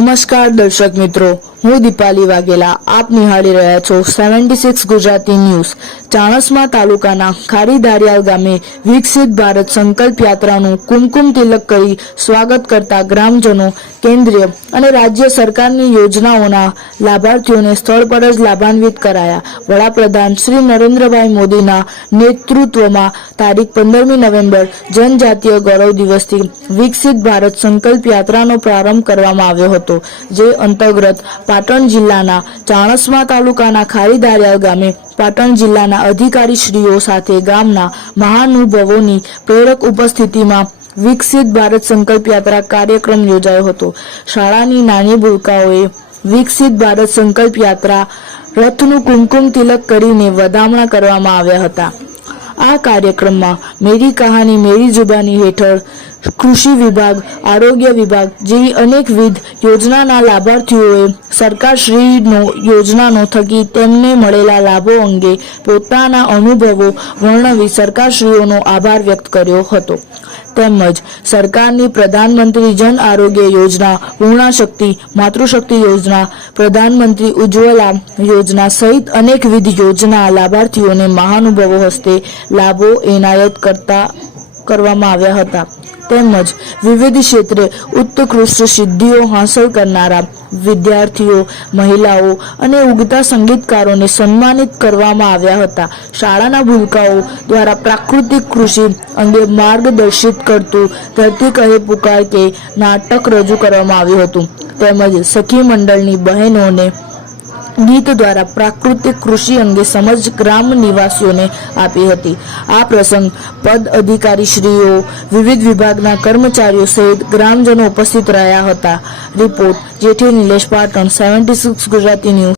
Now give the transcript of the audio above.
નમસ્કાર દર્શક મિત્રો, હું દીપાલી વાઘેલા. આપ નિહાળી રહ્યા છો 76 ગુજરાતી ન્યૂઝ. ચાણસ્મા તાલુકાના ખારીદારિયાલ ગામે વિકસિત ભારત સંકલ્પ યાત્રાનું કુમકુમ તિલક કરી સ્વાગત કરતા ગ્રામજનો કેન્દ્રીય અને રાજ્ય સરકારની યોજનાઓના લાભાર્થીઓને સ્થળ પર જ લાભાન્વિત કરાયા. વડાપ્રધાન શ્રી નરેન્દ્રભાઈ મોદીના નેતૃત્વમાં તારીખ 15મી નવેમ્બર જનજાતીય ગૌરવ દિવસથી વિકસિત ભારત સંકલ્પ યાત્રાનો પ્રારંભ કરવામાં આવ્યો હતો, જે અંતર્ગત પાટણ જિલ્લાના ચાણસ્મા તાલુકાના ખારીદારિયાલ ગામે પાટણ જિલ્લાના અધિકારીશ્રીઓ સાથે ગામના મહાનુભાવોની પ્રેરક ઉપસ્થિતિમાં વિકસિત ભારત સંકલ્પ યાત્રા કાર્યક્રમ યોજાયો હતો. શાળાની નાની ભૂલકાઓએ વિકસિત ભારત સંકલ્પ યાત્રા રથનું કુમકુમ તિલક કરીને વધામણા કરવામાં આવ્યા હતા. આ કાર્યક્રમમાં મેરી કહાની મેરી જુબાની હેઠળ કૃષિ વિભાગ, આરોગ્ય વિભાગ જેવી અનેકવિધ યોજનાના લાભાર્થીઓએ સરકારશ્રીનો યોજનાનો થકી તેમને મળેલા લાભો અંગે પોતાના અનુભવો વર્ણવી સરકારશ્રીઓનો આભાર વ્યક્ત કર્યો હતો. તેમજ સરકારની પ્રધાનમંત્રી જન આરોગ્ય યોજના, પૂર્ણાશક્તિ માતૃશક્તિ યોજના, પ્રધાનમંત્રી ઉજ્જવલા યોજના સહિત અનેકવિધ યોજના લાભાર્થીઓને મહાનુભાવો હસ્તે લાભો એનાયત કરવામાં આવ્યા હતા. તેમજ વિવિધ ક્ષેત્રે ઉત્કૃષ્ટ સિદ્ધિઓ હાંસલ કરનારા વિદ્યાર્થીઓ, મહિલાઓ અને ઉગતા સંગીતકારોને સન્માનિત કરવામાં આવ્યા હતા. શાળાના ભૂલકાઓ દ્વારા પ્રાકૃતિક કૃષિ અંગે માર્ગદર્શિત કરતું ધરતી કહે પુકાર કે નાટક રજૂ કરવામાં આવ્યું હતું. તેમજ સખી મંડળની બહેનોને ગીત દ્વારા પ્રાકૃતિક કૃષિ અંગે સમજ ગ્રામ નિવાસીઓને આપી હતી. આ પ્રસંગ પદ અધિકારીશ્રીઓ, વિવિધ વિભાગના કર્મચારીઓ સહિત ગ્રામજનો ઉપસ્થિત રહ્યા હતા. Report Jethi Nilesh, Patan, 76 Gujarati news.